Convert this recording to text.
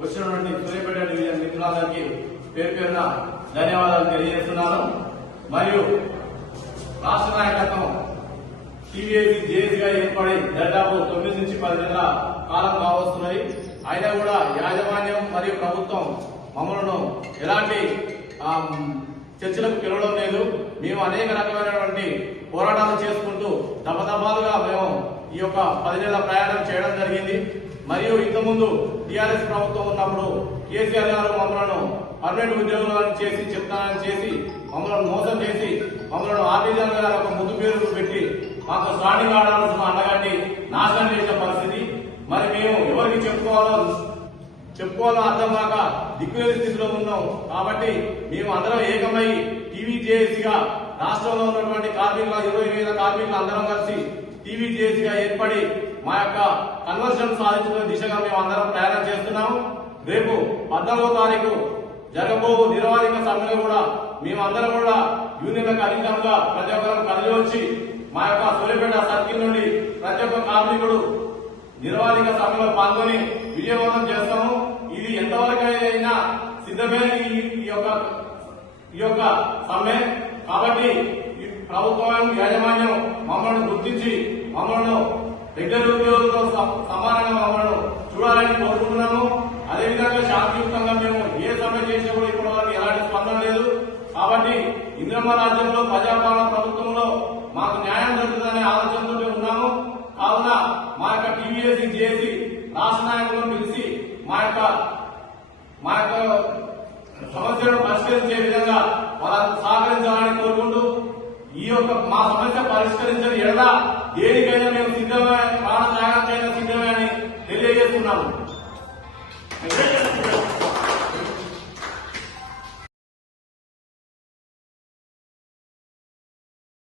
వచ్చినటువంటి సూర్యపేట డివిజన్ మిత్రులందరికీ పేరు పేరున ధన్యవాదాలు తెలియజేస్తున్నాను. మరియు రాష్ట్ర నాయకత్వం టీవీఏసీ జేఏసీగా ఏర్పడి దాదాపు తొమ్మిది నుంచి పది నెలల కాలం కావస్తున్నది. అయినా కూడా యాజమాన్యం మరియు ప్రభుత్వం మమ్మల్ని ఎలాంటి చర్చలకు పిలవడం లేదు. మేము అనేక రకమైనటువంటి పోరాటాలు చేసుకుంటూ దఫదఫాలుగా ఈ యొక్క పది నెలల ప్రయాణం చేయడం జరిగింది. మరియు ఇంతకుముందు టీఆర్ఎస్ ప్రభుత్వం ఉన్నప్పుడు కేసీఆర్ గారు మమ్మలను పర్మనెంట్ ఉద్యోగులను చేసి చెప్తానని చేసి మమ్మల్ని మోసం చేసి మమ్మల్ని ఆర్టీజన్ గారు ఒక ముద్దు పేరు పెట్టి మాకు స్టార్టింగ్ ఆడాల్సిన అండగట్టి నాశనం చేసిన పరిస్థితి. మరి మేము ఎవరికి చెప్పుకోవాలో చెప్పుకోవాలో అర్థం కాక దిక్కులేని స్థితిలో ఉన్నాం. కాబట్టి మేము అందరం ఏకమై టీవీ జేఏసీగా రాష్ట్రంలో ఉన్నటువంటి కార్మికుల ఇరవై వేల కార్మికులు అందరం కలిసి టీవీ జేఏసీగా ఏర్పడి మా యొక్క కన్వర్షన్ సాధించిన దిశగా మేము అందరం ప్రయాణం చేస్తున్నాము రేపు పద్నాలుగో తారీఖు జరగబో నిరవాధిక సమ్మెలో కూడా మేమందరం కూడా యూనియన్లకు అధికంగా ప్రతి ఒక్కరం కలిసి వచ్చి మా యొక్క సూర్యపేట సర్కిల్ నుండి ప్రతి ఒక్క కార్మికుడు నిరవాధిక సమ్మెలో పాల్గొని విజయవంతం చేస్తాము. ఇది ఎంతవరకు అయినా సిద్ధమైన ఈ- యొక్క ఈ యొక్క సమ్మె. కాబట్టి ఈ ప్రభుత్వం యాజమాన్యం మమ్మల్ని గుర్తించి మమ్మల్ని రెగ్యులర్ ఉద్యోగులతో స- సమానంగా మమ్మల్ని చూడాలని కోరుకుంటున్నాము. అదేవిధంగా శాంతియుక్తంగా మేము ఏ సమ్మె చేసినా కూడా ఇప్పటి వరకు ఎలాంటి స్పందన లేదు. కాబట్టి ఇంద్రమ్మ రాజ్యంలో ప్రజాపాలన ప్రభుత్వంలో మాకు న్యాయం జరుగుతుందనే ఆలోచనతో ఉన్నాము. కావున మా యొక్క టీవీఎస్సీ చేసి రాష్ట్ర నాయకులను పిలిచి మా యొక్క మా యొక్క సమస్యను పరిష్కరించే విధంగా వాళ్ళ సహకరించాలని కోరుకుంటూ ఈ యొక్క మా సమస్య పరిష్కరించిన ఎడల దేనికైనా మేము